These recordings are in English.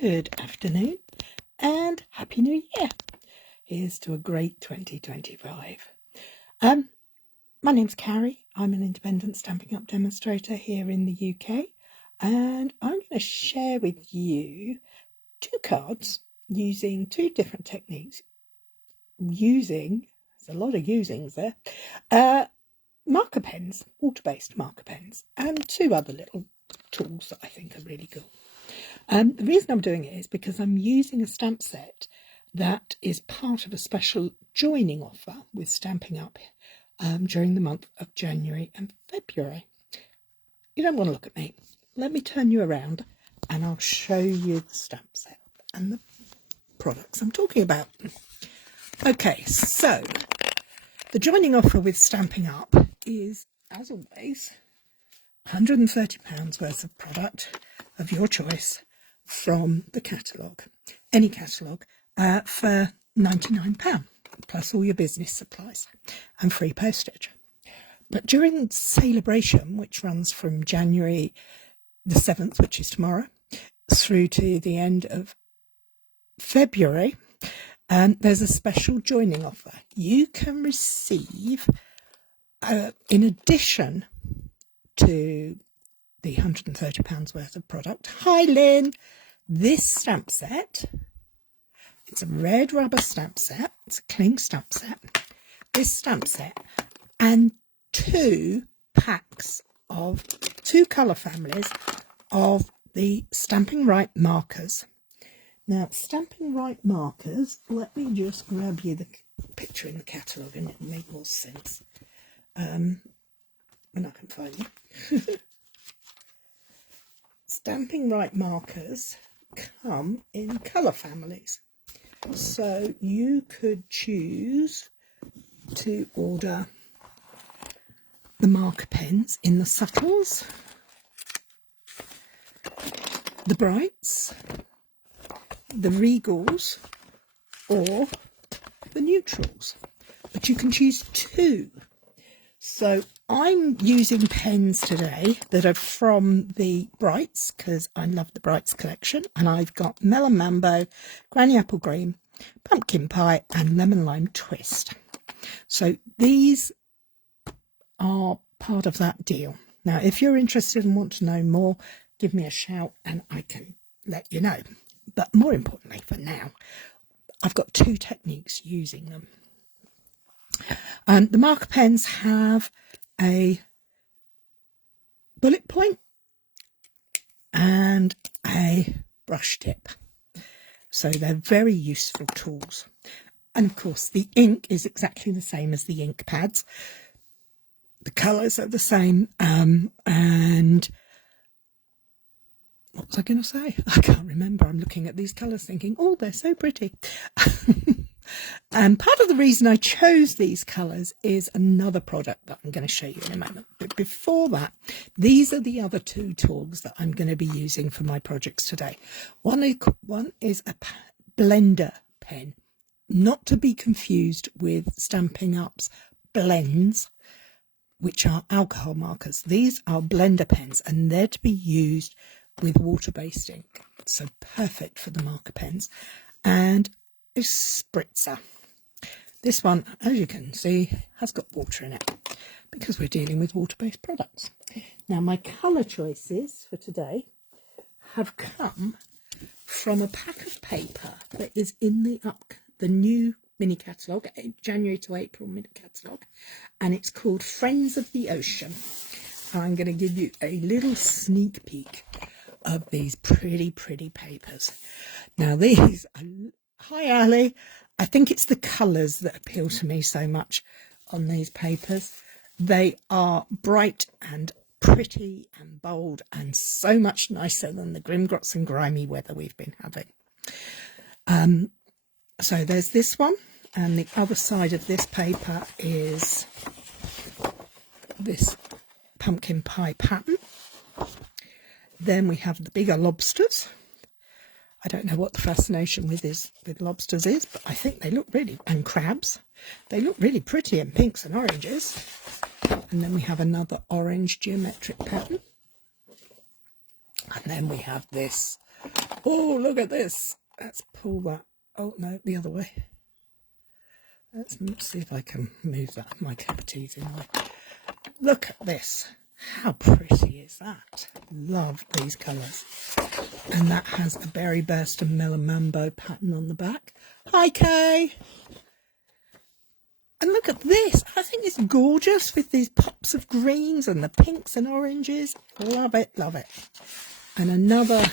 Good afternoon and Happy New Year. Here's to a great 2025. My name's Cary. I'm an independent Stampin' Up demonstrator here in the UK, and I'm going to share with you two cards using two different techniques. There's a lot of usings there, marker pens, water-based marker pens, and two other little tools that I think are really cool. The reason I'm doing it is because I'm using a stamp set that is part of a special joining offer with Stampin' Up during the month of January and February. You don't want to look at me. Let me turn you around and I'll show you the stamp set and the products I'm talking about. Okay, so the joining offer with Stampin' Up is, as always, £130 worth of product of your choice from the catalogue, any catalogue, for £99, plus all your business supplies and free postage. But during celebration, which runs from January the 7th, which is tomorrow, through to the end of February, there's a special joining offer. You can receive, in addition to the £130 worth of product, hi Lynn, this stamp set. It's a red rubber stamp set, it's a cling stamp set, this stamp set, and two packs of two colour families of the Stampin Write Markers. Now, Stampin Write Markers, let me just grab you the picture in the catalogue and it'll make more sense when I can find you. Stampin Write Markers come in colour families. So you could choose to order the marker pens in the subtles, the brights, the regals, or the neutrals. But you can choose two. So I'm using pens today that are from the Brights, because I love the Brights collection, and I've got Melon Mambo, Granny Apple Green, Pumpkin Pie and Lemon Lime Twist. So these are part of that deal. Now, if you're interested and want to know more, give me a shout and I can let you know. But more importantly, for now, I've got two techniques using them. The marker pens have a bullet point and a brush tip, so they're very useful tools. And of course the ink is exactly the same as the ink pads, the colours are the same, and what was I going to say? I can't remember. I'm looking at these colours thinking, oh, they're so pretty. And part of the reason I chose these colours is another product that I'm going to show you in a moment. But before that, these are the other two tools that I'm going to be using for my projects today. One is a blender pen, not to be confused with Stampin' Up's blends, which are alcohol markers. These are blender pens and they're to be used with water-based ink. So perfect for the marker pens. And a spritzer. This one, as you can see, has got water in it because we're dealing with water-based products. Now, my colour choices for today have come from a pack of paper that is in the new mini catalogue, January to April mini catalogue, and it's called Friends of the Ocean. And I'm going to give you a little sneak peek of these pretty papers. Now, these are, hi Ali, I think it's the colours that appeal to me so much on these papers. They are bright and pretty and bold and so much nicer than the Grimgrots and grimy weather we've been having. So there's this one, and the other side of this paper is this pumpkin pie pattern. Then we have the bigger lobsters. I don't know what the fascination with lobsters is, but I think they look really, and crabs, they look really pretty in pinks and oranges. And then we have another orange geometric pattern. And then we have this Oh, look at this. Let's pull that. Oh, no, the other way. Let's see if I can move that. My cup of tea's in the way. Look at this. How pretty is that? Love these colours. And that has a berry burst and melon mambo pattern on the back. Hi, Kay. And look at this. I think it's gorgeous with these pops of greens and the pinks and oranges. Love it, love it. And another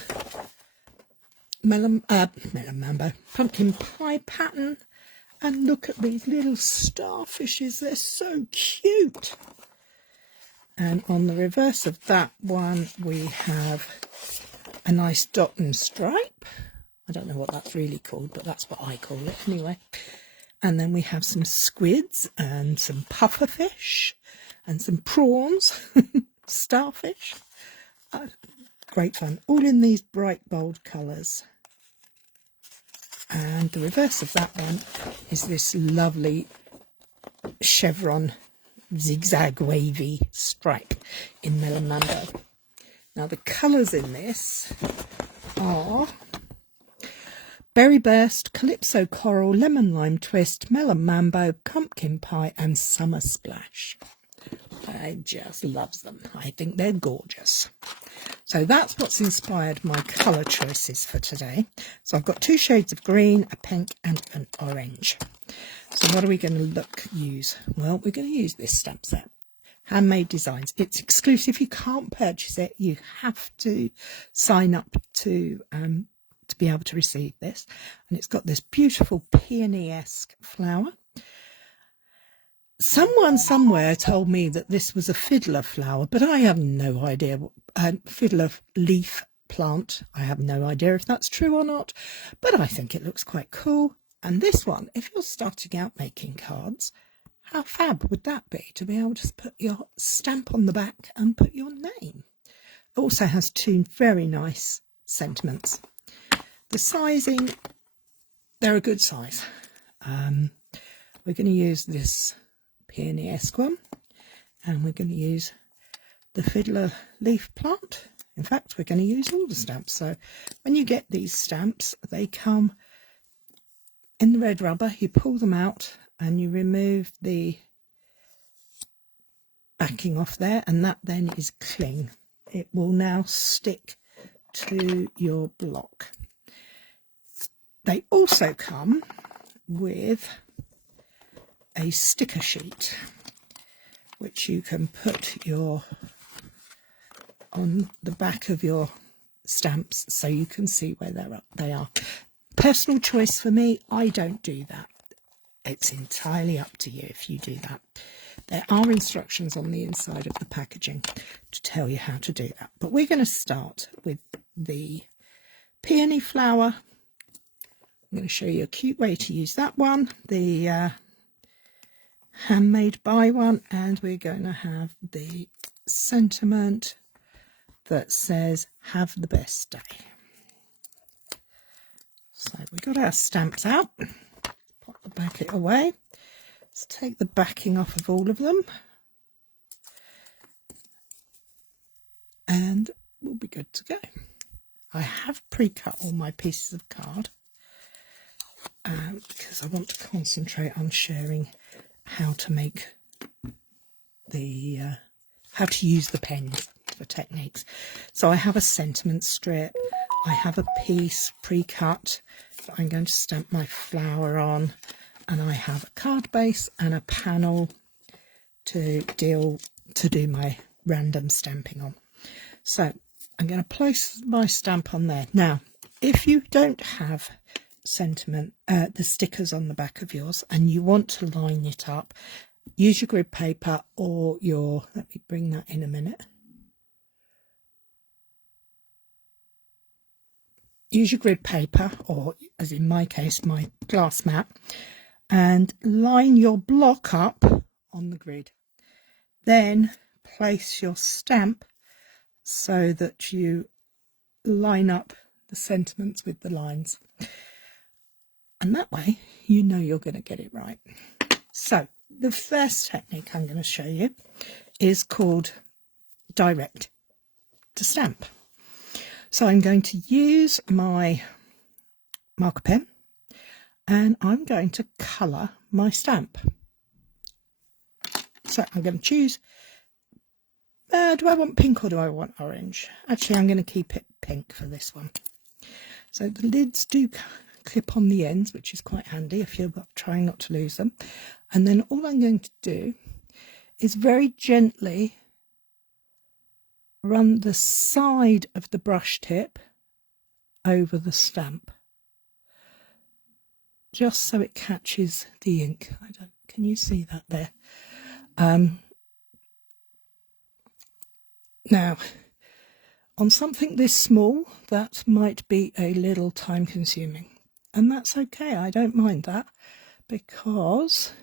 melon mambo pumpkin pie pattern. And look at these little starfishes. They're so cute. And on the reverse of that one, we have a nice dot and stripe. I don't know what that's really called, but that's what I call it anyway. And then we have some squids and some pufferfish and some prawns, starfish. Great fun. All in these bright, bold colours. And the reverse of that one is this lovely chevron zigzag wavy stripe in melon mambo. Now the colours in this are berry burst, calypso coral, lemon lime twist, melon mambo, pumpkin pie and summer splash. I just love them. I think they're gorgeous. So that's what's inspired my colour choices for today. So I've got 2 shades of green, a pink and an orange. So what are we going to use? Well, we're going to use this stamp set. Handmade Designs. It's exclusive. You can't purchase it. You have to sign up to be able to receive this. And it's got this beautiful peony-esque flower. Someone somewhere told me that this was a fiddler flower, but I have no idea. Fiddler leaf plant. I have no idea if that's true or not, but I think it looks quite cool. And this one, if you're starting out making cards, how fab would that be to be able to put your stamp on the back and put your name? It also has 2 very nice sentiments. The sizing, they're a good size. We're going to use this peony-esque one, and we're going to use the fiddler leaf plant. In fact, we're going to use all the stamps. So when you get these stamps, they come in the red rubber. You pull them out and you remove the backing off there, and that then is cling. It will now stick to your block. They also come with a sticker sheet which you can put on the back of your stamps so you can see where they are. Personal choice for me, I don't do that. It's entirely up to you if you do that. There are instructions on the inside of the packaging to tell you how to do that. But we're going to start with the peony flower. I'm going to show you a cute way to use that one, the handmade by one, and we're going to have the sentiment that says have the best day. So we got our stamps out, pop the back away. Let's take the backing off of all of them and we'll be good to go. I have pre-cut all my pieces of card because I want to concentrate on sharing how to make the how to use the pens for techniques. So I have a sentiment strip, I have a piece pre-cut that I'm going to stamp my flower on, and I have a card base and a panel to do my random stamping on. So I'm going to place my stamp on there. Now, if you don't have sentiment, the stickers on the back of yours, and you want to line it up, use your grid paper or your, let me bring that in a minute. Use your grid paper, or as in my case, my glass mat, and line your block up on the grid. Then place your stamp so that you line up the sentiments with the lines. And that way, you know you're going to get it right. So the first technique I'm going to show you is called direct to stamp. So I'm going to use my marker pen and I'm going to colour my stamp. So I'm going to choose, do I want pink or do I want orange? Actually, I'm going to keep it pink for this one. So the lids do clip on the ends, which is quite handy if you're trying not to lose them. And then all I'm going to do is very gently run the side of the brush tip over the stamp, just so it catches the ink. Can you see that there? Now, on something this small, that might be a little time consuming, and that's okay. I don't mind that, because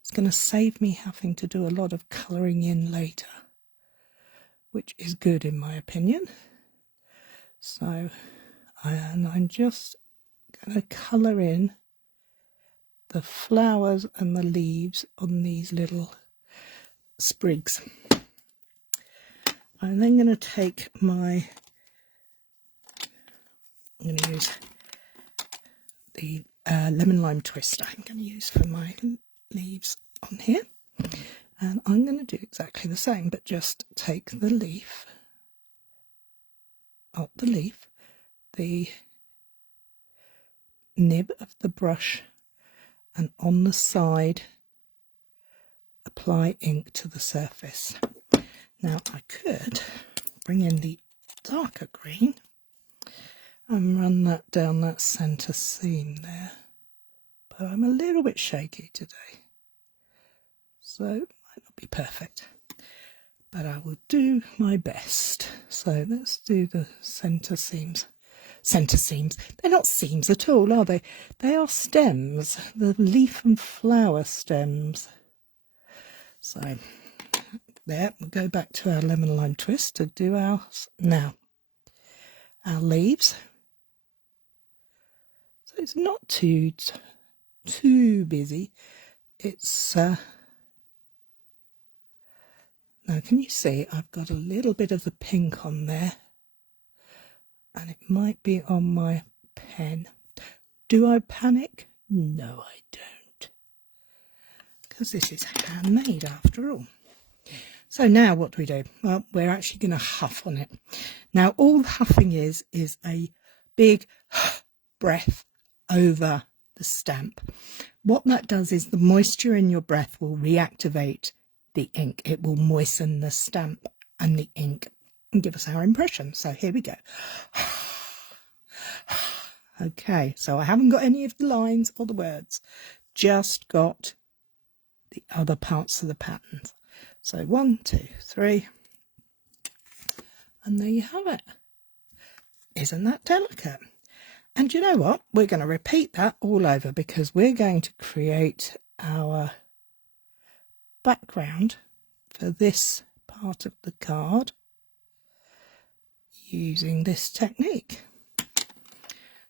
it's going to save me having to do a lot of colouring in later, which is good in my opinion. So, I'm just going to colour in the flowers and the leaves on these little sprigs. I'm then going to take I'm going to use the lemon lime twist I'm going to use for my leaves on here, and I'm going to do exactly the same, but just take the leaf, the nib of the brush, and on the side apply ink to the surface. Now I could bring in the darker green and run that down that centre seam there, but I'm a little bit shaky today, so it might not be perfect, but I will do my best. So let's do the centre seams. Centre seams, they're not seams at all, are they? They are stems, the leaf and flower stems. So there, we'll go back to our lemon lime twist to do our leaves. So it's not too busy. It's now, can you see I've got a little bit of the pink on there, and it might be on my pen. Do I panic? No, I don't, because this is handmade after all. So now what do we do? Well, we're actually going to huff on it. Now all huffing is a big breath over the stamp. What that does is the moisture in your breath will reactivate the ink. It will moisten the stamp and the ink and give us our impression. So here we go. Okay, so I haven't got any of the lines or the words, just got the other parts of the patterns. So 1, 2, 3, and there you have it. Isn't that delicate? And you know what? We're going to repeat that all over, because we're going to create our background for this part of the card using this technique.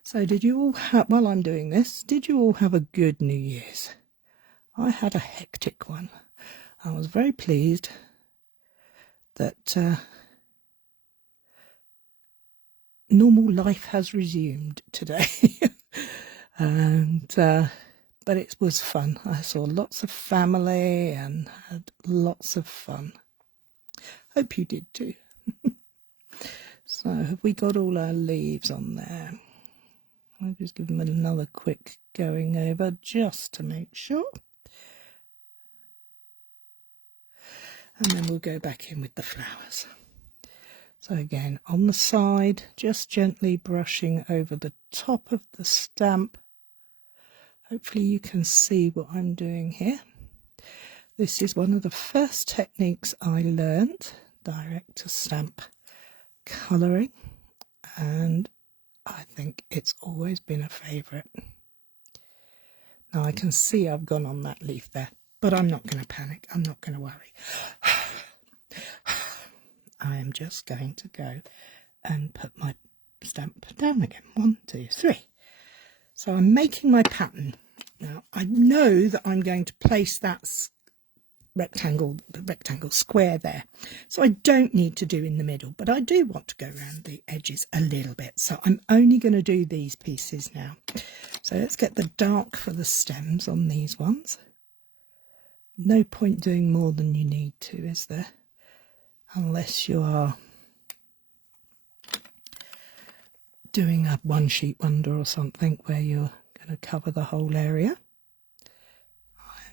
So did you all have, while I'm doing this, did you all have a good New Year's? I had a hectic one. I was very pleased that normal life has resumed today. And but it was fun. I saw lots of family and had lots of fun. Hope you did too. So have we got all our leaves on there? I'll just give them another quick going over just to make sure. And then we'll go back in with the flowers. So again, on the side, just gently brushing over the top of the stamp. Hopefully you can see what I'm doing here. This is one of the first techniques I learned, direct to stamp colouring, and I think it's always been a favourite. Now I can see I've gone on that leaf there, but I'm not going to panic. I'm not going to worry. I am just going to go and put my stamp down again. 1, 2, 3. So I'm making my pattern. Now I know that I'm going to place that rectangle square there. So I don't need to do in the middle, but I do want to go around the edges a little bit. So I'm only going to do these pieces now. So let's get the dark for the stems on these ones. No point doing more than you need to, is there? Unless you are doing a one sheet wonder or something where you're going to cover the whole area.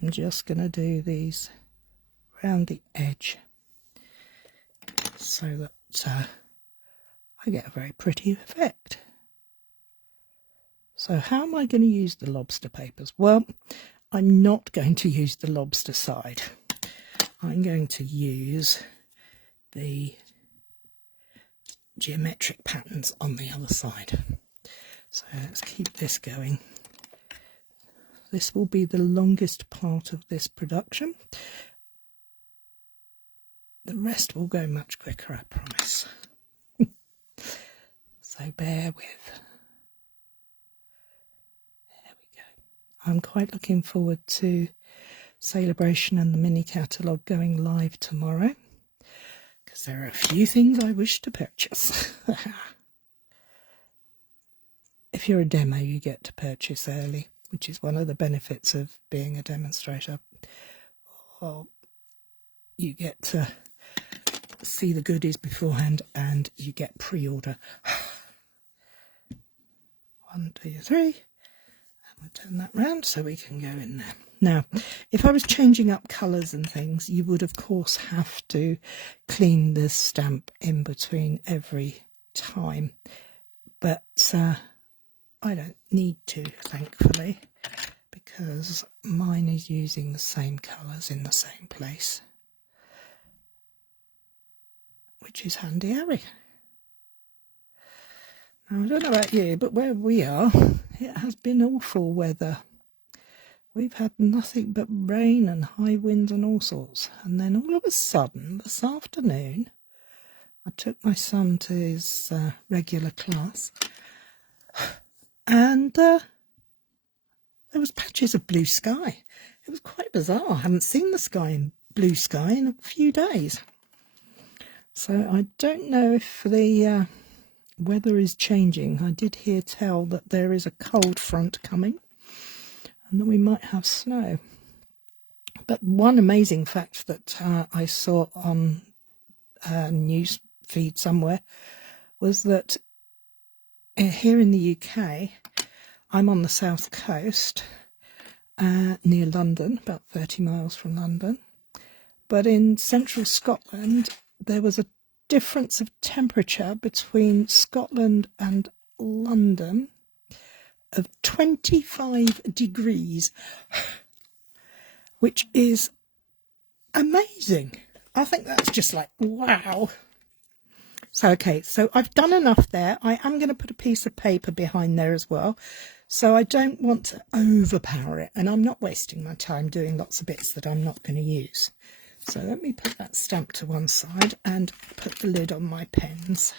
I'm just going to do these around the edge so that I get a very pretty effect. So how am I going to use the lobster papers? Well, I'm not going to use the lobster side. I'm going to use the geometric patterns on the other side. So let's keep this going. This will be the longest part of this production. The rest will go much quicker, I promise. So bear with. There we go. I'm quite looking forward to Celebration and the mini catalogue going live tomorrow, because there are a few things I wish to purchase. If you're a demo, you get to purchase early, which is one of the benefits of being a demonstrator. Well, you get to see the goodies beforehand and you get pre-order. 1, 2, 3. And we'll turn that round so we can go in there. Now, if I was changing up colours and things, you would of course have to clean the stamp in between every time. But I don't need to, thankfully, because mine is using the same colours in the same place, which is handy Harry. Now, I don't know about you, but where we are, it has been awful weather. We've had nothing but rain and high winds and all sorts. And then all of a sudden, this afternoon, I took my son to his regular class, and there was patches of blue sky. It was quite bizarre. I haven't seen the blue sky in a few days. So I don't know if the weather is changing. I did hear tell that there is a cold front coming and that we might have snow. But one amazing fact that I saw on a news feed somewhere was that here in the UK, I'm on the south coast near London, about 30 miles from London. But in central Scotland, there was a difference of temperature between Scotland and London of 25 degrees, which is amazing. I think that's just like, wow. So, okay, so I've done enough there. I am going to put a piece of paper behind there as well. So I don't want to overpower it, and I'm not wasting my time doing lots of bits that I'm not going to use. So let me put that stamp to one side and put the lid on my pens.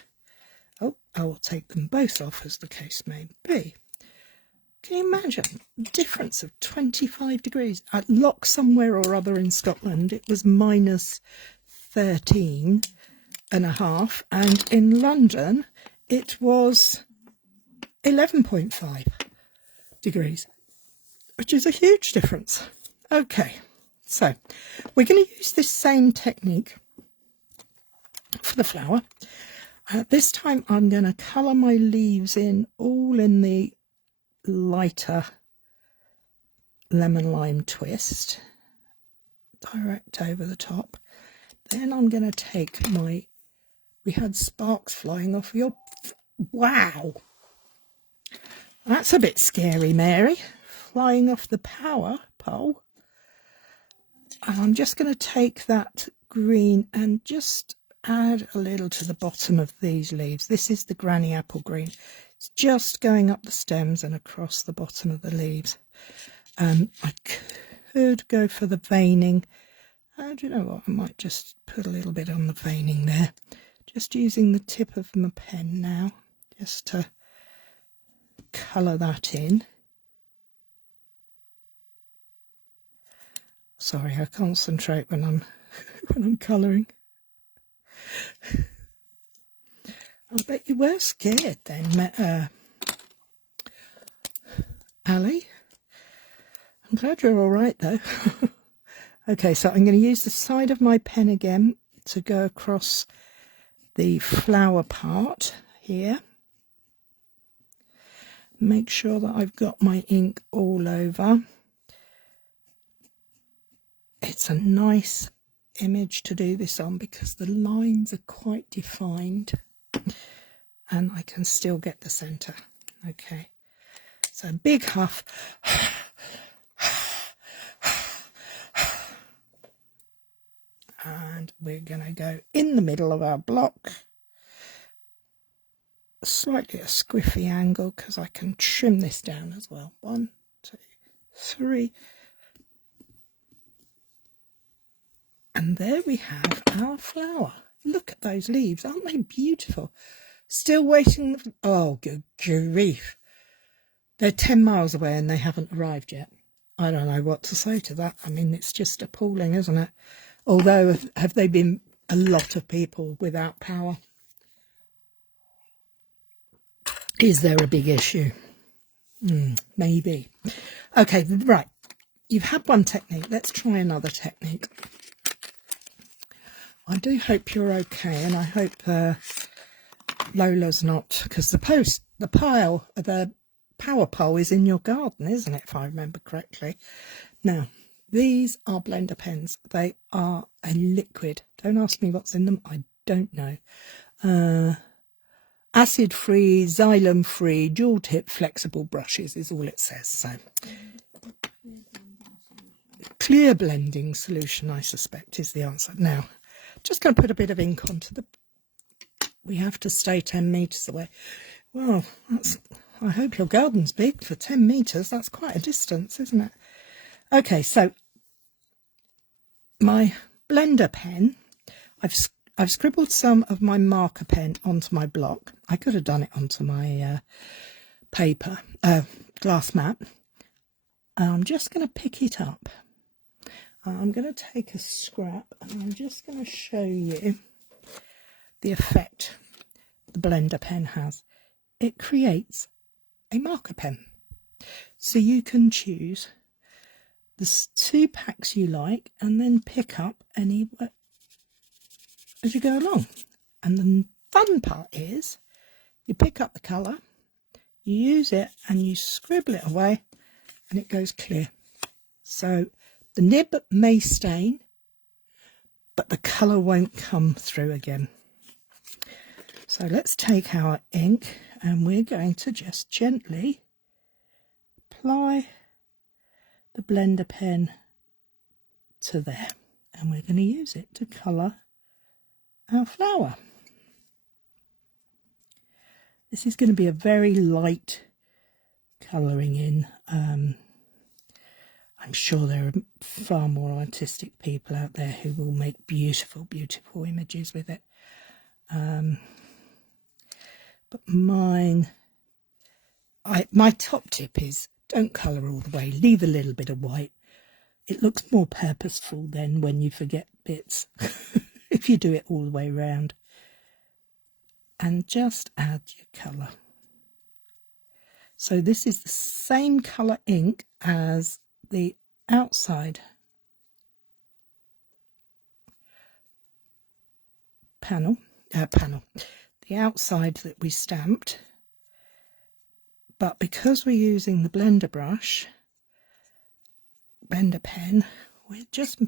Oh, I will take them both off as the case may be. Can you imagine the difference of 25 degrees? At Loch somewhere or other in Scotland, it was minus 13.5, and in London it was 11.5 degrees, which is a huge difference. Okay, so we're going to use this same technique for the flower. This time I'm going to colour my leaves in all in the lighter lemon lime twist, direct over the top. Then I'm going to take my, we had sparks flying off your, wow, that's a bit scary, Mary, flying off the power pole. And I'm just going to take that green and just add a little to the bottom of these leaves. This is the granny apple green. It's just going up the stems and across the bottom of the leaves. I could go for the veining. Do you know what? I might just put a little bit on the veining there. Just using the tip of my pen now, just to colour that in. Sorry, I concentrate when I'm when I'm colouring. I bet you were scared then, Ali. I'm glad you're all right though. Okay, so I'm going to use the side of my pen again to go across the flower part here. Make sure that I've got my ink all over. It's a nice image to do this on because the lines are quite defined and I can still get the centre. Okay, so big huff. And we're going to go in the middle of our block, slightly a squiffy angle because I can trim this down as well. 1, 2, 3. And there we have our flower. Look at those leaves, aren't they beautiful? Still waiting. Oh, good grief. They're 10 miles away and they haven't arrived yet. I don't know what to say to that. I mean, it's just appalling, isn't it? Although, have they been a lot of people without power? Is there a big issue? Maybe. Okay, right. You've had one technique. Let's try another technique. I do hope you're okay, and I hope Lola's not, because the power pole is in your garden, isn't it, if I remember correctly? Now, these are blender pens. They are a liquid. Don't ask me what's in them. I don't know. Acid-free, xylem-free, dual-tip flexible brushes is all it says. So, clear blending solution, I suspect, is the answer. Now, just going to put a bit of ink onto the... We have to stay 10 metres away. Well, I hope your garden's big for 10 metres. That's quite a distance, isn't it? Okay, so my blender pen, I've scribbled some of my marker pen onto my block. I could have done it onto my paper, glass mat. I'm just going to pick it up. I'm going to take a scrap and I'm just going to show you the effect the blender pen has. It creates a marker pen. So you can choose the 2 packs you like and then pick up any as you go along. And the fun part is you pick up the colour, you use it and you scribble it away and it goes clear. So the nib may stain, but the colour won't come through again. So let's take our ink and we're going to just gently apply the blender pen to there. And we're going to use it to colour our flower. This is going to be a very light colouring in. I'm sure there are far more artistic people out there who will make beautiful, beautiful images with it. But mine, my top tip is don't colour all the way. Leave a little bit of white. It looks more purposeful then when you forget bits if you do it all the way round. And just add your colour. So this is the same colour ink as the outside panel, the outside that we stamped, but because we're using the blender pen, we're just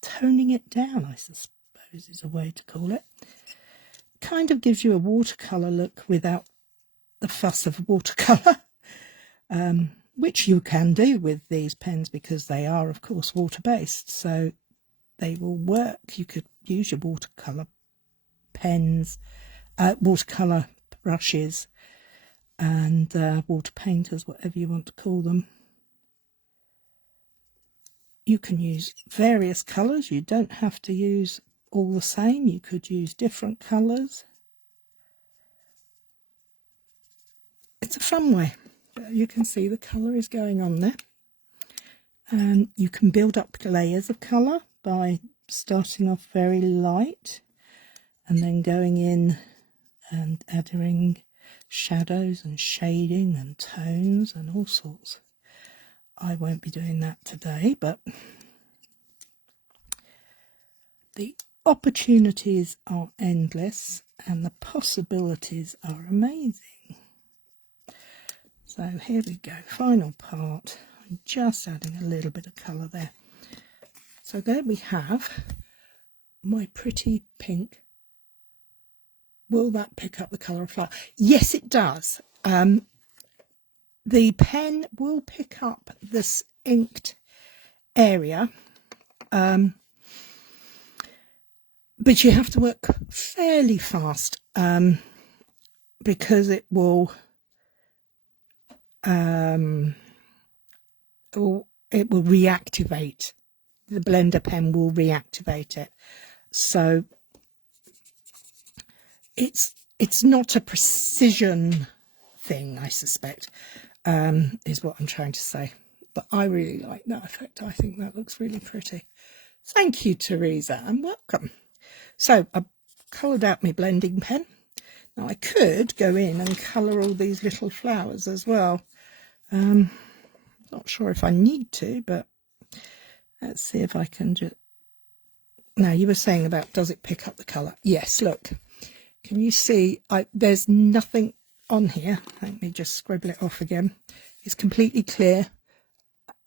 toning it down, I suppose is a way to call it. Kind of gives you a watercolour look without the fuss of watercolour. Which you can do with these pens because they are, of course, water-based, so they will work. You could use your watercolour pens, watercolour brushes, and water painters, whatever you want to call them. You can use various colours. You don't have to use all the same. You could use different colours. It's a fun way. You can see the colour is going on there. And you can build up layers of colour by starting off very light and then going in and adding shadows and shading and tones and all sorts. I won't be doing that today, but the opportunities are endless and the possibilities are amazing. So here we go, final part. I'm just adding a little bit of colour there. So there we have my pretty pink. Will that pick up the colour of flower? Yes, it does. The pen will pick up this inked area, but you have to work fairly fast because it will reactivate. The blender pen will reactivate it. So it's not a precision thing, I suspect, is what I'm trying to say. But I really like that effect. I think that looks really pretty. Thank you, Teresa, and welcome. So I've coloured out my blending pen. Now I could go in and colour all these little flowers as well. Not sure if I need to, but let's see if I can just... Now, you were saying about does it pick up the colour? Yes, look. Can you see? There's nothing on here. Let me just scribble it off again. It's completely clear.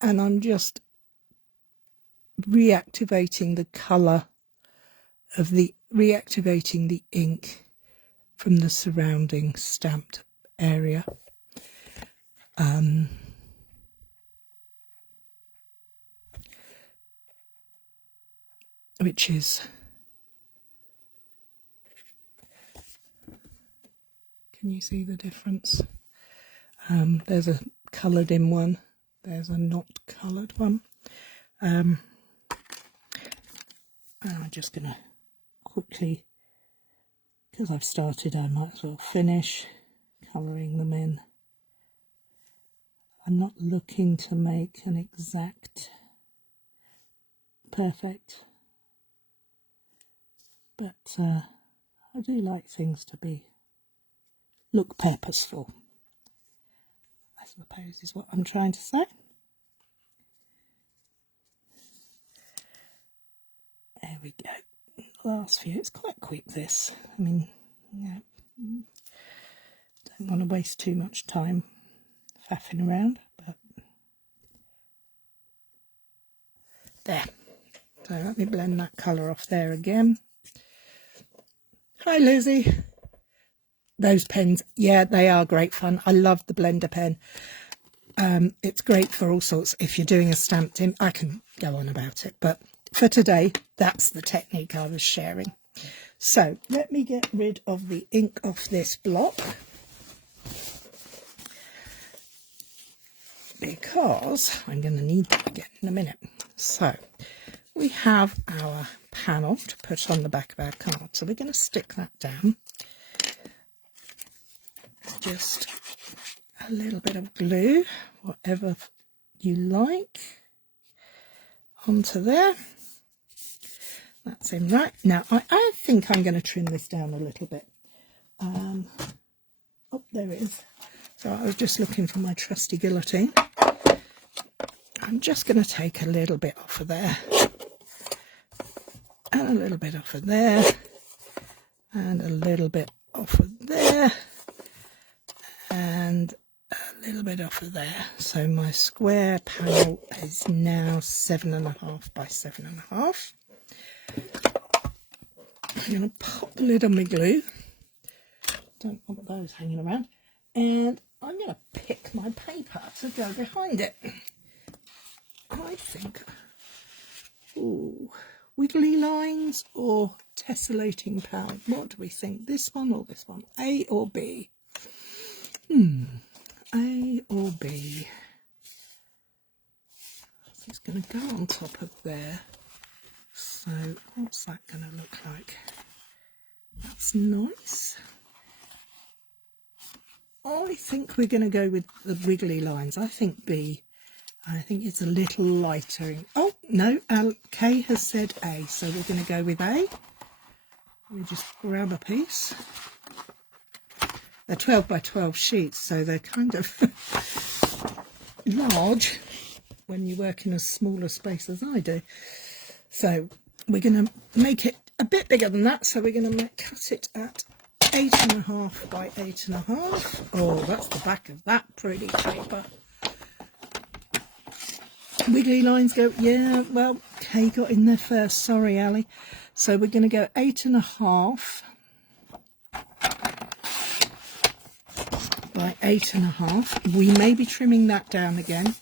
And I'm just reactivating the colour of reactivating the ink from the surrounding stamped area. Which is, can you see the difference? There's a coloured in one, there's a not coloured one. And I'm just going to quickly, because I've started, I might as well finish colouring them in. I'm not looking to make an exact perfect, but I do like things to look purposeful, I suppose is what I'm trying to say. There we go. Last few. It's quite quick, this. I mean, yeah, don't want to waste too much time faffing around, but there. So let me blend that colour off there again. Hi, Lizzie. Those pens, yeah, they are great fun. I love the blender pen. It's great for all sorts. If you're doing a stamped in, I can go on about it, but for today, that's the technique I was sharing. So let me get rid of the ink off this block, because I'm going to need that again in a minute. So we have our panel to put on the back of our card. So we're going to stick that down. Just a little bit of glue, whatever you like, onto there. That's in right. Now I think I'm going to trim this down a little bit. Oh, there it is. So I was just looking for my trusty guillotine. I'm just going to take a little bit off of there, and a little bit off of there, and a little bit off of there, and a little bit off of there. So my square panel is now 7.5 by 7.5. I'm going to pop the lid on my glue. Don't want those hanging around. And I'm going to pick my paper to go behind it. I think, ooh, wiggly lines or tessellating pad. What do we think? This one or this one? A or B? A or B? So it's going to go on top of there. So what's that going to look like? That's nice. I think we're going to go with the wiggly lines. I think B. I think it's a little lighter. Oh, no, Kay has said A, so we're going to go with A. Let me just grab a piece. They're 12 by 12 sheets, so they're kind of large when you work in a smaller space as I do. So we're going to make it a bit bigger than that, so we're going to cut it at 8.5 by 8.5. Oh, that's the back of that pretty paper. Wiggly lines go, yeah, well, Kay got in there first, sorry Ali. So we're going to go 8.5 by 8.5. We may be trimming that down again,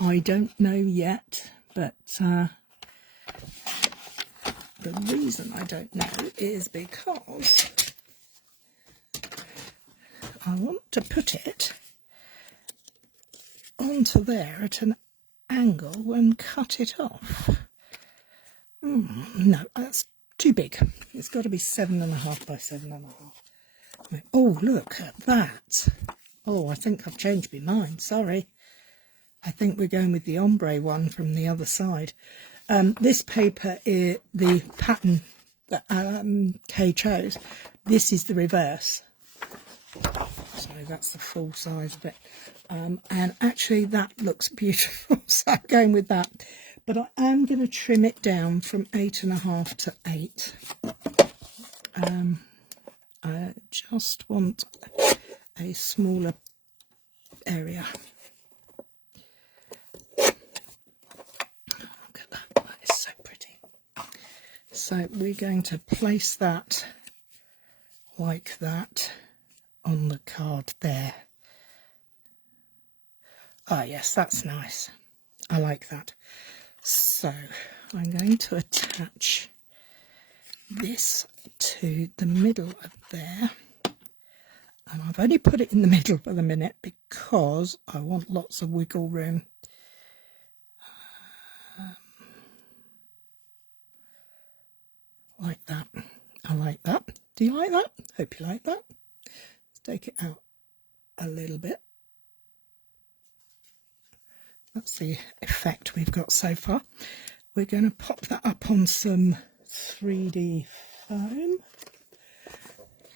I don't know yet, but the reason I don't know is because I want to put it onto there at an angle and cut it off. No, that's too big. It's got to be 7.5 by 7.5. Oh, look at that. Oh, I think I've changed my mind. Sorry. I think we're going with the ombre one from the other side. This paper is the pattern that Kay chose. This is the reverse. So that's the full size of it. And actually that looks beautiful, so I'm going with that. But I am going to trim it down from 8.5 to 8. I just want a smaller area. Look at that, that is so pretty. So we're going to place that like that on the card there. Ah, yes, that's nice. I like that. So I'm going to attach this to the middle of there. And I've only put it in the middle for the minute because I want lots of wiggle room. Like that. I like that. Do you like that? Hope you like that. Let's take it out a little bit. That's the effect we've got so far. We're going to pop that up on some 3D foam.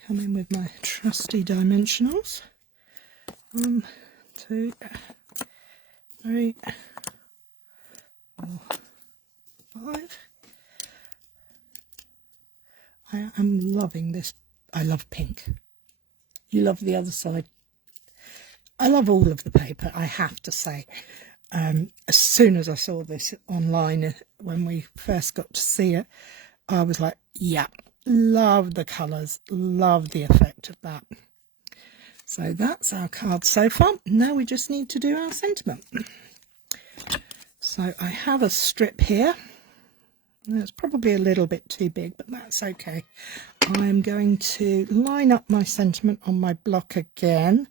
Come in with my trusty dimensionals. 1, 2, 3, 4, 5. I am loving this. I love pink. You love the other side. I love all of the paper, I have to say. As soon as I saw this online, when we first got to see it, I was like, yeah, love the colours, love the effect of that. So that's our card so far. Now we just need to do our sentiment. So I have a strip here. It's probably a little bit too big, but that's okay. I'm going to line up my sentiment on my block again,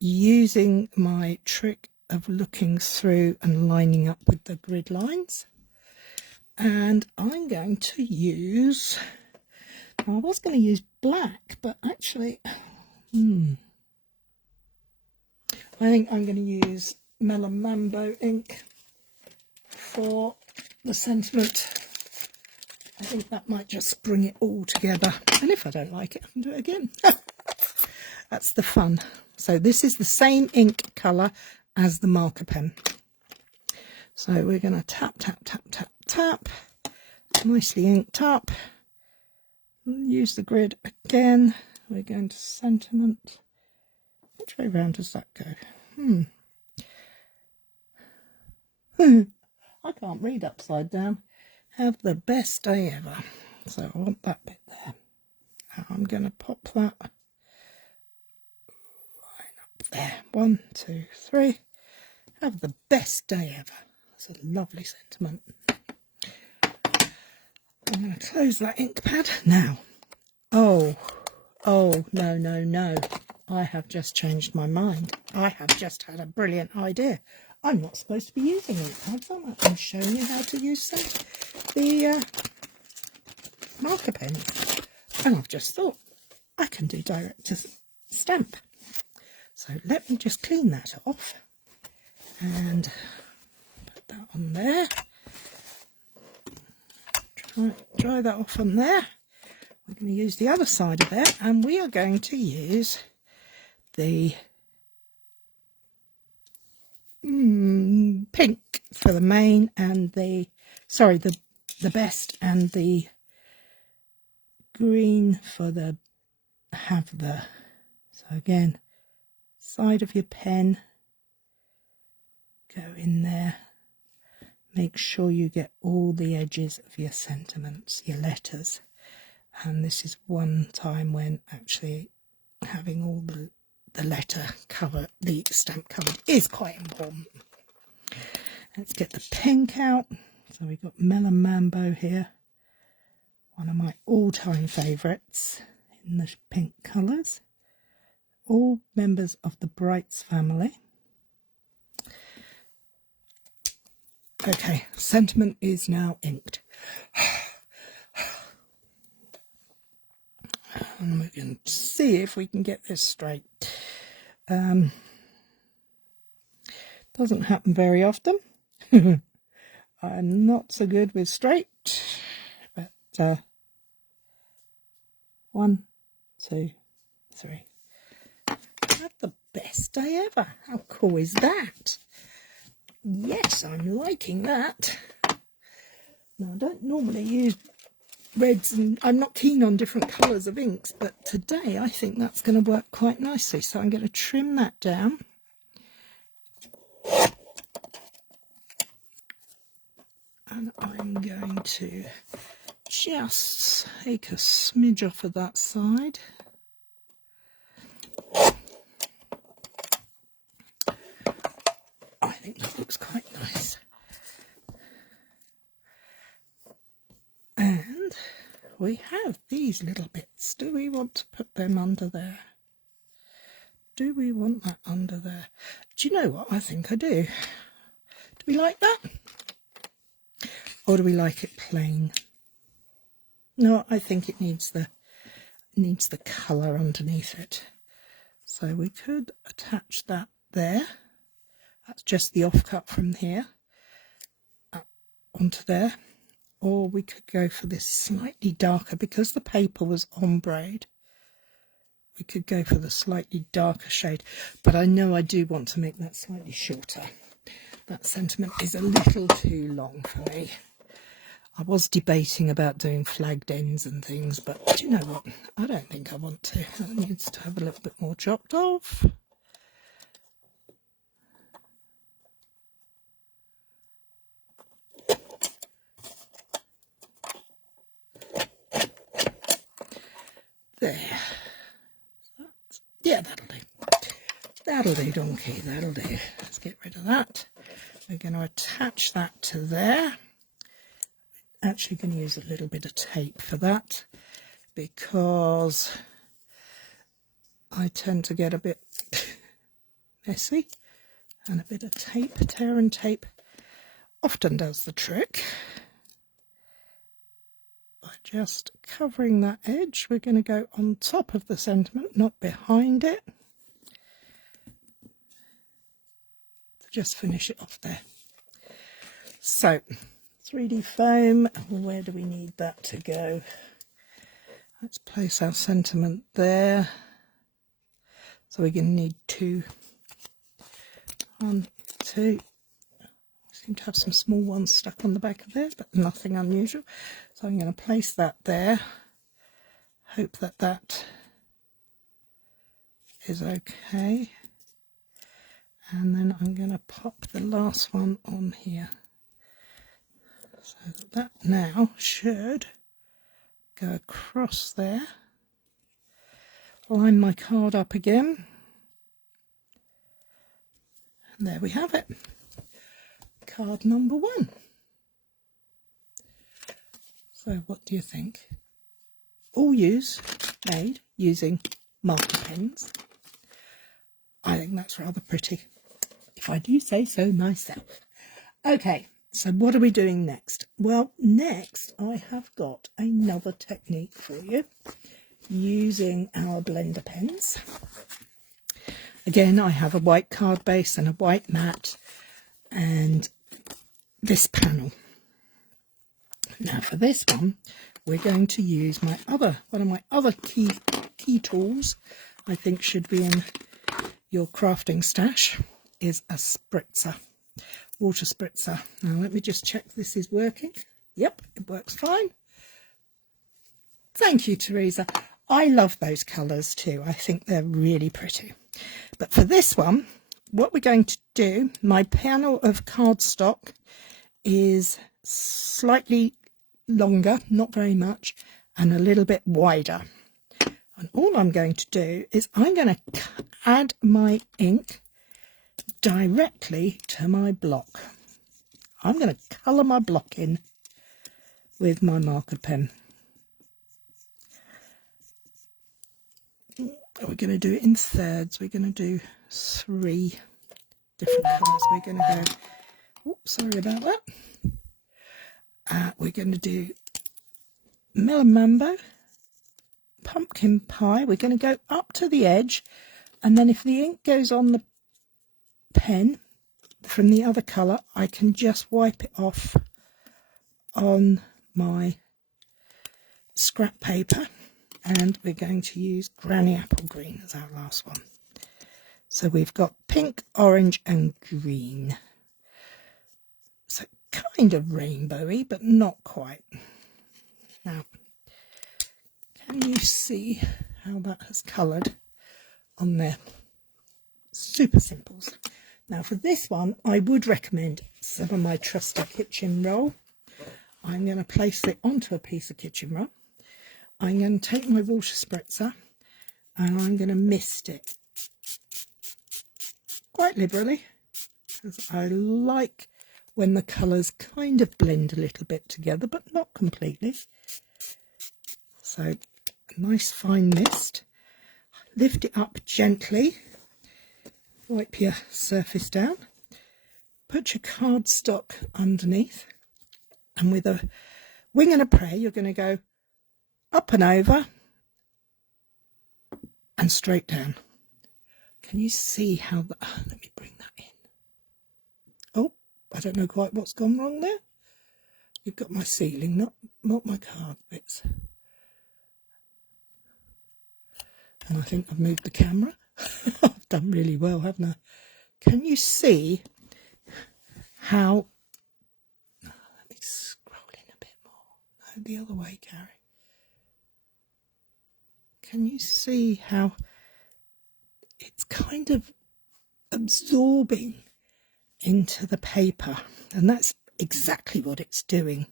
using my trick of looking through and lining up with the grid lines. And I'm going to use, I was going to use black, but actually I think I'm going to use Melon Mambo ink for the sentiment. I think that might just bring it all together, and if I don't like it, I can do it again. That's the fun. So this is the same ink colour as the marker pen. So we're going to tap, tap, tap, tap, tap, nicely inked up. Use the grid again. We're going to sentiment. Which way round does that go? I can't read upside down. Have the best day ever. So I want that bit there. I'm going to pop that line up there. 1, 2, 3. Have the best day ever. That's a lovely sentiment. I'm going to close that ink pad now. Oh, no. I have just changed my mind. I have just had a brilliant idea. I'm not supposed to be using ink pads, am I? I'm showing you how to use the marker pens. And I've just thought, I can do direct to stamp. So let me just clean that off. And that on there. Dry that off on there. We're going to use the other side of it, and we are going to use the pink for the main and the best, and the green for the have the. So again, side of your pen, go in there, make sure you get all the edges of your sentiments, your letters. And this is one time when actually having all the letter cover, the stamp covered, is quite important. Let's get the pink out. So we've got Melon Mambo here, one of my all-time favourites in the pink colours. All members of the Brights family. Okay, sentiment is now inked. And we can see if we can get this straight. Doesn't happen very often. I'm not so good with straight, but 1, 2, 3. Had the best day ever. How cool is that? Yes, I'm liking that. Now, I don't normally use reds, and I'm not keen on different colours of inks, but today I think that's going to work quite nicely. So I'm going to trim that down. And I'm going to just take a smidge off of that side. I think that looks quite nice. And we have these little bits. Do we want to put them under there? Do we want that under there? Do you know what? I think I do. Do we like that? Or do we like it plain? No, I think it needs the colour underneath it. So we could attach that there. That's just the offcut from here onto there. Or we could go for this slightly darker, because the paper was ombre'd. We could go for the slightly darker shade, but I know I do want to make that slightly shorter. That sentiment is a little too long for me. I was debating about doing flagged ends and things, but do you know what? I don't think I want to. It needs to have a little bit more chopped off. There. Yeah, that'll do. That'll do, donkey. That'll do. Let's get rid of that. We're going to attach that to there. Actually going to use a little bit of tape for that, because I tend to get a bit messy, and a bit of tape, tear and tape, often does the trick. By just covering that edge, we're going to go on top of the sentiment, not behind it, to just finish it off there. So 3D foam, where do we need that to go? Let's place our sentiment there. So we're going to need 2. 1, 2. I seem to have some small ones stuck on the back of there, but nothing unusual. So I'm going to place that there. Hope that that is okay. And then I'm going to pop the last one on here. So that now should go across there. Line my card up again. And there we have it. Card number 1. So what do you think? All made using marker pens. I think that's rather pretty, if I do say so myself. Okay. So what are we doing next? Well, next I have got another technique for you using our blender pens. Again, I have a white card base and a white mat, and this panel. Now for this one, we're going to use one of my other key tools, I think should be in your crafting stash, is a spritzer, water spritzer. Now let me just check this is working. Yep, it works fine. Thank you, Teresa. I love those colours too. I think they're really pretty. But for this one, what we're going to do, my panel of cardstock is slightly longer, not very much, and a little bit wider. And all I'm going to do is I'm going to add my ink directly to my block. I'm going to colour my block in with my marker pen. We're going to do it in thirds. We're going to do 3 different colours. We're going to go, oops, sorry about that. We're going to do Melon Mambo, Pumpkin Pie. We're going to go up to the edge, and then if the ink goes on the pen from the other colour, I can just wipe it off on my scrap paper. And we're going to use Granny Apple Green as our last one. So we've got pink, orange and green. So kind of rainbowy, but not quite. Now, can you see how that has coloured on there? Super simples. Now for this one, I would recommend some of my trusty kitchen roll. I'm going to place it onto a piece of kitchen roll. I'm going to take my water spritzer and I'm going to mist it quite liberally, because I like when the colours kind of blend a little bit together, but not completely. So a nice fine mist. Lift it up gently, wipe your surface down, put your cardstock underneath, and with a wing and a prayer you're going to go up and over and straight down. Can you see how that, let me bring that in. Oh, I don't know quite what's gone wrong there. You've got my ceiling, not my card bits. And I think I've moved the camera. I've done really well, haven't I? Can you see how, let me scroll in a bit more. No, the other way, Cary. Can you see how it's kind of absorbing into the paper? And that's exactly what it's doing.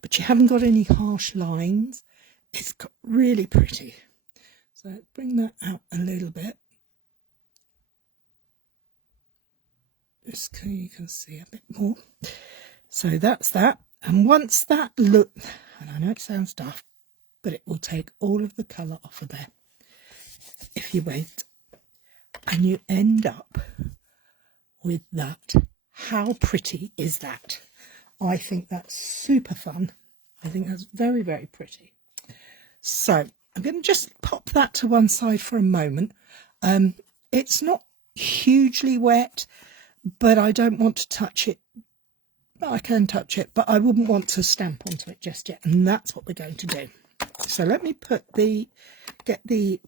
But you haven't got any harsh lines. It's got really pretty. So bring that out a little bit. Just so you can see a bit more. So that's that. And once that look, and I know it sounds daft, but it will take all of the colour off of there if you wait, and you end up with that. How pretty is that? I think that's super fun. I think that's very, very pretty. So I'm going to just pop that to one side for a moment. It's not hugely wet, but I don't want to touch it. I can touch it, but I wouldn't want to stamp onto it just yet, and that's what we're going to do. So let me get the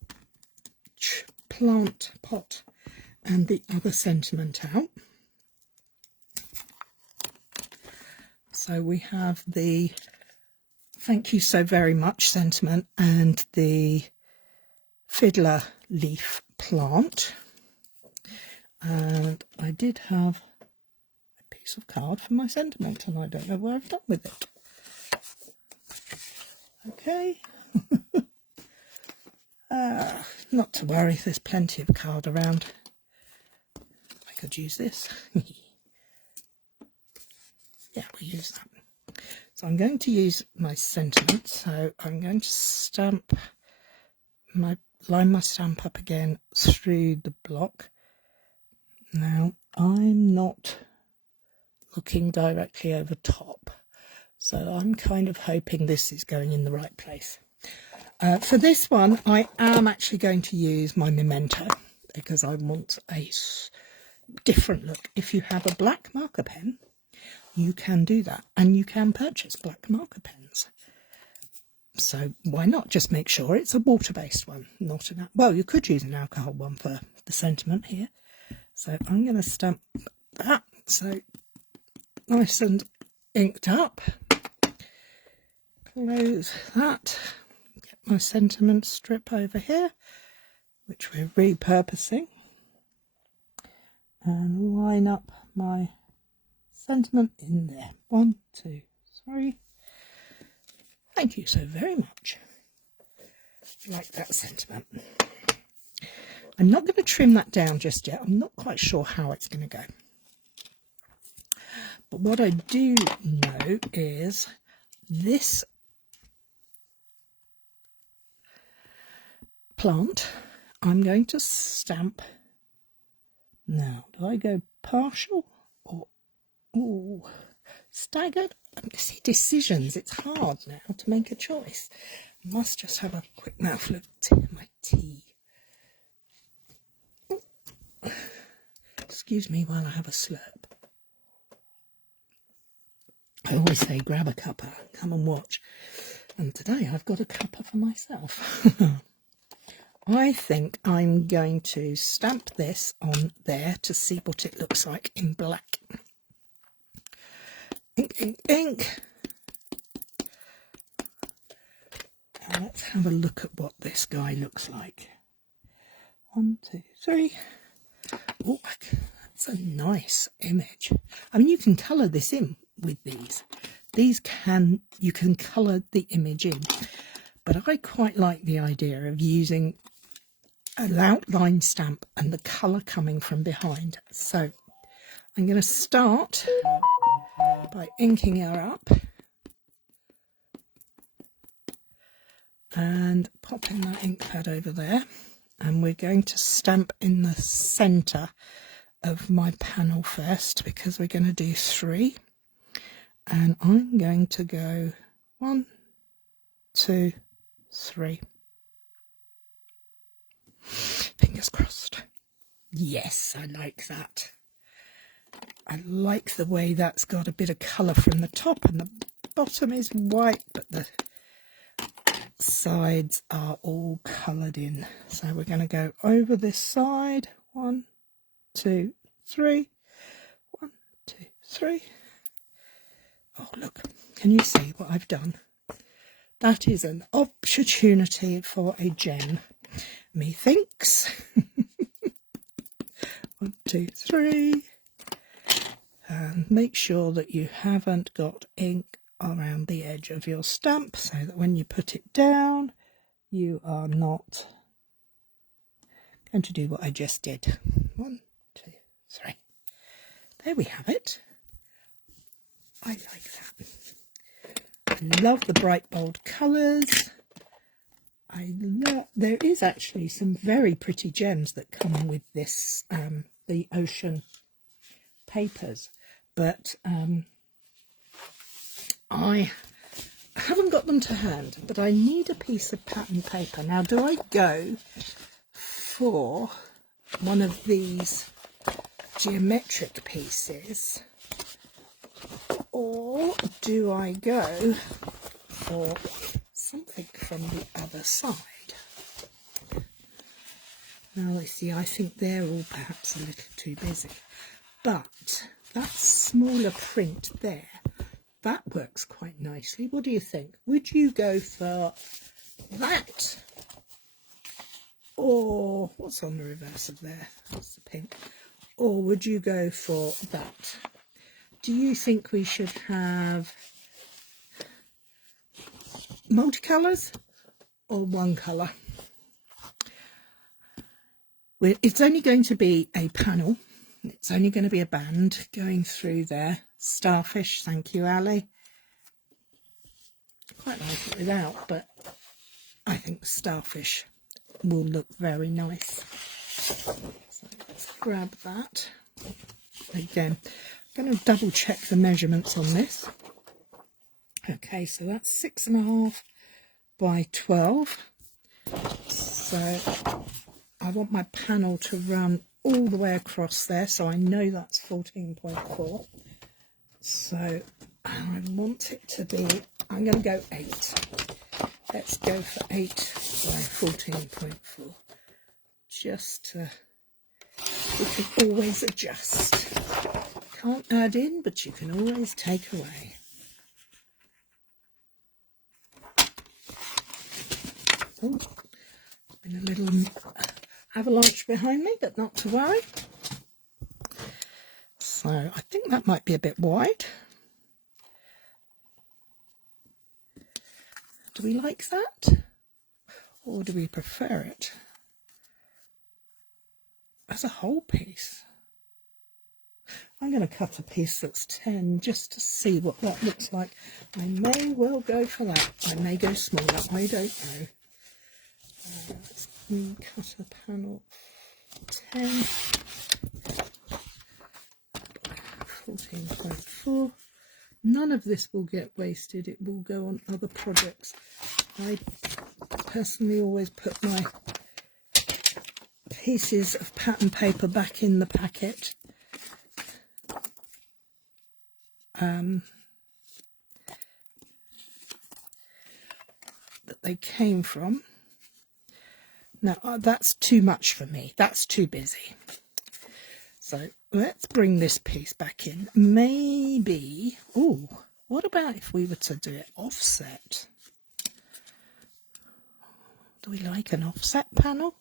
plant pot and the other sentiment out. So we have the thank you so very much sentiment and the fiddler leaf plant. And I did have a piece of card for my sentiment, and I don't know where I've done with it. Okay. Not to worry, there's plenty of card around. I could use this. Yeah, we'll use that. So I'm going to use my sentiment. So I'm going to line my stamp up again through the block. Now I'm not looking directly over top, so I'm kind of hoping this is going in the right place. For this one, I am actually going to use my Memento because I want a different look. If you have a black marker pen, you can do that, and you can purchase black marker pens. So why not just make sure it's a water-based one, not an, well, you could use an alcohol one for the sentiment here. So I'm going to stamp that so nice and inked up. Close that. Get my sentiment strip over here, which we're repurposing, and line up my sentiment in there. 1, 2, 3. Thank you so very much. Like that sentiment. I'm not going to trim that down just yet. I'm not quite sure how it's going to go. But what I do know is this plant I'm going to stamp. Now, do I go partial or staggered? See, decisions. It's hard now to make a choice. I must just have a quick mouthful of my tea. Excuse me while I have a slurp. I always say grab a cuppa, come and watch. And today I've got a cuppa for myself. I think I'm going to stamp this on there to see what it looks like in black. Ink, ink, ink. Now let's have a look at what this guy looks like. 1, 2, 3. Oh, that's a nice image. I mean, you can colour this in with these. You can colour the image in. But I quite like the idea of using an outline stamp and the colour coming from behind. So I'm going to start by inking her up and popping that ink pad over there, and we're going to stamp in the centre of my panel first because we're going to do 3, and I'm going to go 1, 2, 3. Fingers crossed. Yes, I like that. I like the way that's got a bit of colour from the top, and the bottom is white, but the sides are all coloured in. So we're going to go over this side. 1, 2, 3. 1, 2, 3. Oh, look, can you see what I've done? That is an opportunity for a gem, methinks. 1, 2, 3. And make sure that you haven't got ink around the edge of your stamp so that when you put it down, you are not going to do what I just did. 1, 2, 3. There we have it. I like that. I love the bright, bold colours. There is actually some very pretty gems that come with this, the ocean papers, but I haven't got them to hand, but I need a piece of pattern paper. Now, do I go for one of these geometric pieces, or do I go for something from the other side? Now, let's see, I think they're all perhaps a little too busy, but that smaller print there, that works quite nicely. What do you think? Would you go for that? Or what's on the reverse of there? That's the pink. Or would you go for that? Do you think we should have multicolours or one colour? It's only going to be a panel. It's only going to be a band going through there. Starfish, thank you, Ali. Quite like it without, but I think starfish will look very nice. So let's grab that. Again, I'm going to double check the measurements on this. Okay, so that's 6.5 by 12. So I want my panel to run all the way across there, so I know that's 14.4. So I want it to be, I'm going to go 8. Let's go for 8 by 14.4. Just to, we can always adjust. Can't add in, but you can always take away. Oh, been a little avalanche behind me, but not to worry. So I think that might be a bit wide. Do we like that? Or do we prefer it as a whole piece? I'm going to cut a piece that's 10 just to see what that looks like. I may well go for that. I may go smaller. I don't know. Let's cut a panel 10. 14.4. None of this will get wasted. It will go on other projects. I personally always put my pieces of pattern paper back in the packet. That they came from. Now that's too much for me. That's too busy. So let's bring this piece back in. Maybe, oh, what about if we were to do it offset? Do we like an offset panel?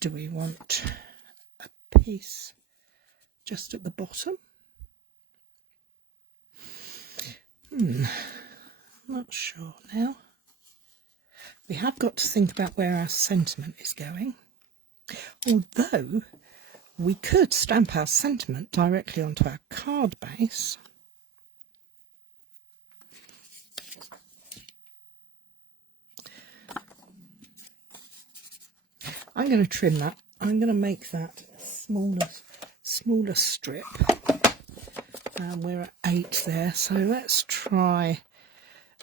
Do we want a piece just at the bottom? Not sure now. We have got to think about where our sentiment is going. Although we could stamp our sentiment directly onto our card base. I'm going to trim that. I'm going to make that a smaller strip. We're at 8 there, so let's try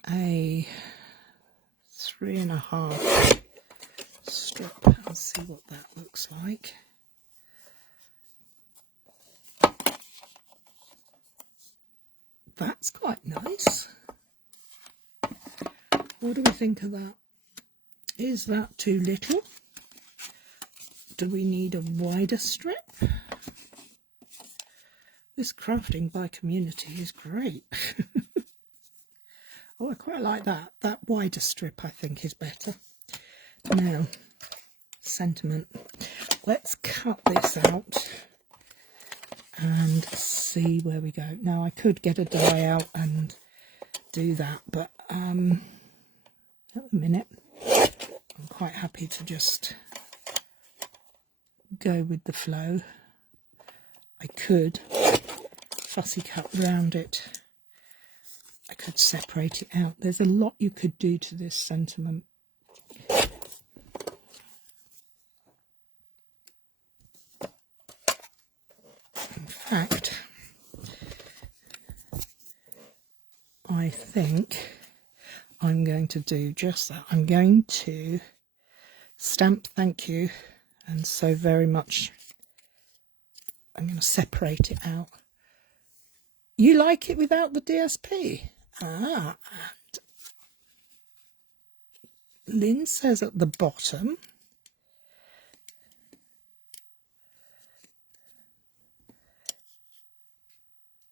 a 3.5 strip and see what that looks like. That's quite nice. What do we think of that? Is that too little? Do we need a wider strip? This crafting by community is great. Oh, I quite like that. That wider strip I think is better. Now, sentiment. Let's cut this out and see where we go. Now, I could get a die out and do that, but at the minute, I'm quite happy to just go with the flow. I could fussy cut round it. I could separate it out. There's a lot you could do to this sentiment. In fact, I think I'm going to do just that. I'm going to stamp thank you and so very much. I'm going to separate it out. You like it without the DSP? Ah, and Lynn says at the bottom,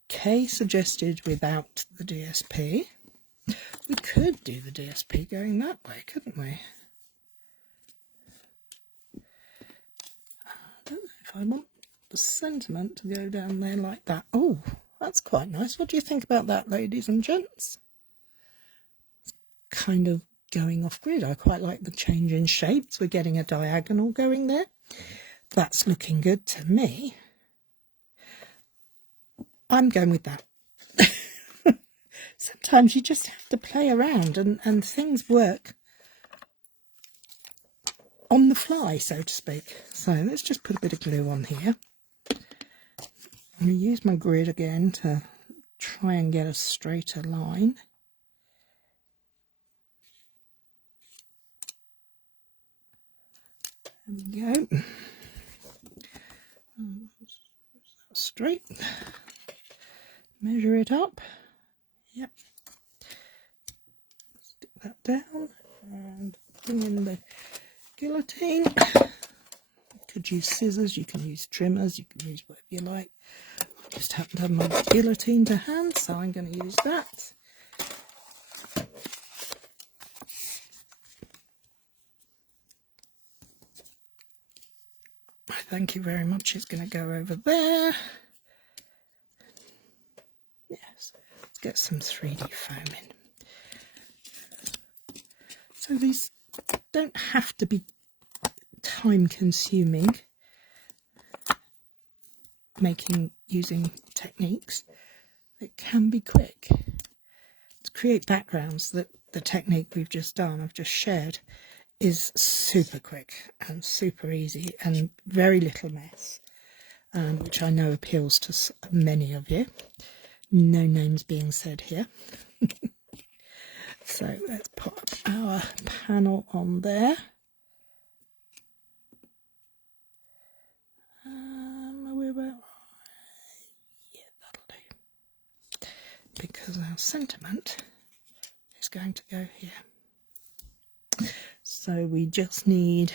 Kay suggested without the DSP. We could do the DSP going that way, couldn't we? I don't know if I want the sentiment to go down there like that. Oh, that's quite nice. What do you think about that, ladies and gents? It's kind of going off grid. I quite like the change in shapes. We're getting a diagonal going there. That's looking good to me. I'm going with that. Sometimes you just have to play around and things work on the fly, so to speak. So let's just put a bit of glue on here. I'm going to use my grid again to try and get a straighter line. There we go. straight. Measure it up. Yep. Stick that down and bring in the guillotine. You could use scissors, you can use trimmers, you can use whatever you like. I just happen to have my guillotine to hand, so I'm going to use that. Thank you very much. It's going to go over there. Yes, let's get some 3D foam in. So these don't have to be time consuming using techniques. It can be quick. To create backgrounds, that the technique we've just done, I've just shared, is super quick and super easy and very little mess, which I know appeals to many of you. No names being said here. So let's put our panel on there. Yeah, that'll do. Because our sentiment is going to go here. So we just need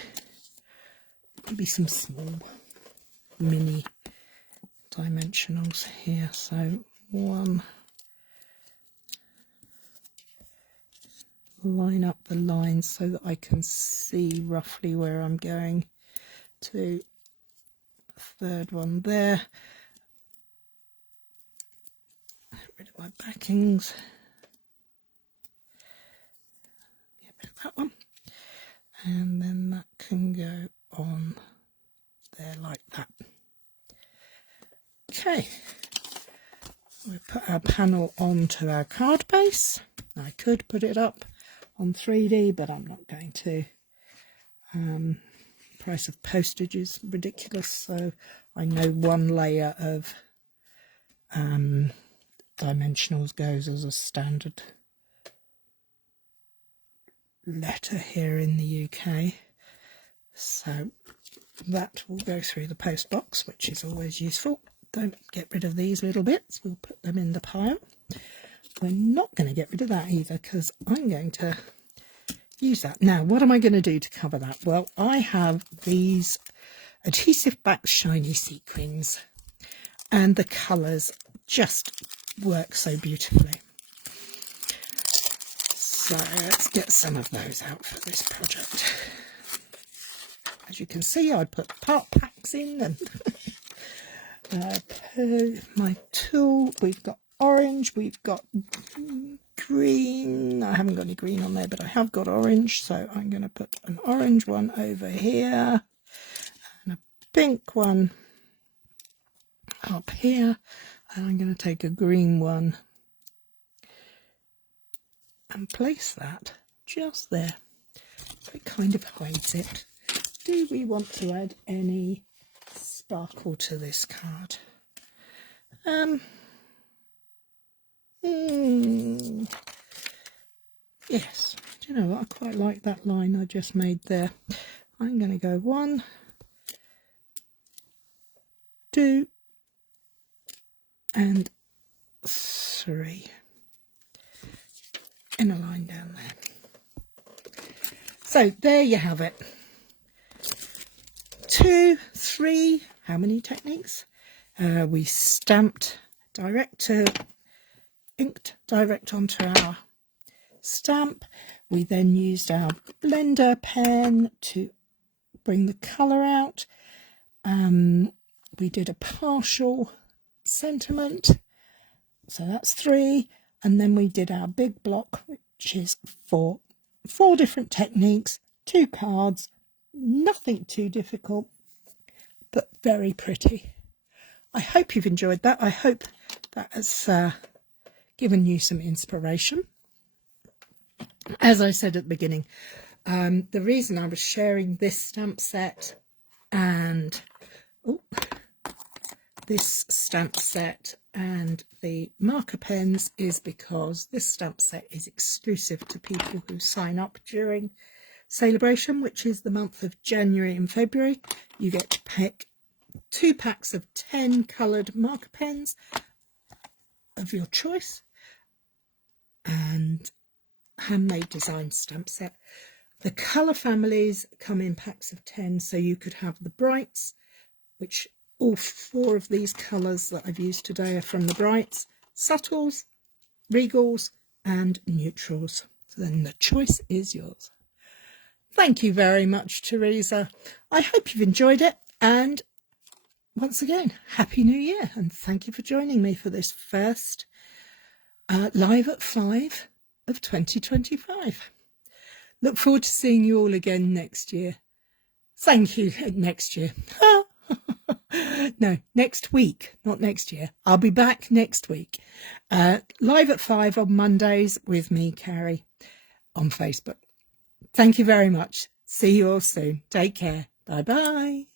maybe some small mini dimensionals here. So one, line up the lines so that I can see roughly where I'm going to. Third one there. Get rid of my backings. Get rid of that one. And then that can go on there like that. Okay. We'll put our panel onto our card base. I could put it up on 3D, but I'm not going to. Price of postage is ridiculous, so I know one layer of dimensionals goes as a standard letter here in the UK, so that will go through the post box, which is always useful. Don't get rid of these little bits, we'll put them in the pile. We're not going to get rid of that either, because I'm going to use that. Now, what am I going to do to cover that? Well, I have these adhesive back shiny sequins, and the colours just work so beautifully. So let's get some of those out for this project. As you can see, I put part packs in and my tool. We've got orange, we've got green. I haven't got any green on there, but I have got orange, so I'm going to put an orange one over here and a pink one up here, and I'm going to take a green one and place that just there, so it kind of hides it. Do we want to add any sparkle to this card? Yes, do you know what? I quite like that line I just made there. I'm going to go 1, 2, and 3 in a line down there. So there you have it. 2, 3, how many techniques? We stamped inked direct onto our stamp. We then used our blender pen to bring the colour out. We did a partial sentiment, so that's 3, and then we did our big block, which is 4 different techniques, 2 cards, nothing too difficult, but very pretty. I hope you've enjoyed that. I hope that has given you some inspiration. As I said at the beginning, the reason I was sharing this stamp set and the marker pens is because this stamp set is exclusive to people who sign up during Celebration, which is the month of January and February. You get to pick 2 packs of 10 coloured marker pens of your choice, and handmade design stamp set. The colour families come in packs of 10, so you could have the brights, which all 4 of these colours that I've used today are from the brights, subtles, regals and neutrals. So then the choice is yours. Thank you very much, Teresa. I hope you've enjoyed it, and once again, Happy New Year, and thank you for joining me for this first Live at 5 of 2025. Look forward to seeing you all again next year. Thank you. Next year. No, next week, not next year. I'll be back next week. Live at 5 on Mondays with me, Cary, on Facebook. Thank you very much. See you all soon. Take care. Bye-bye.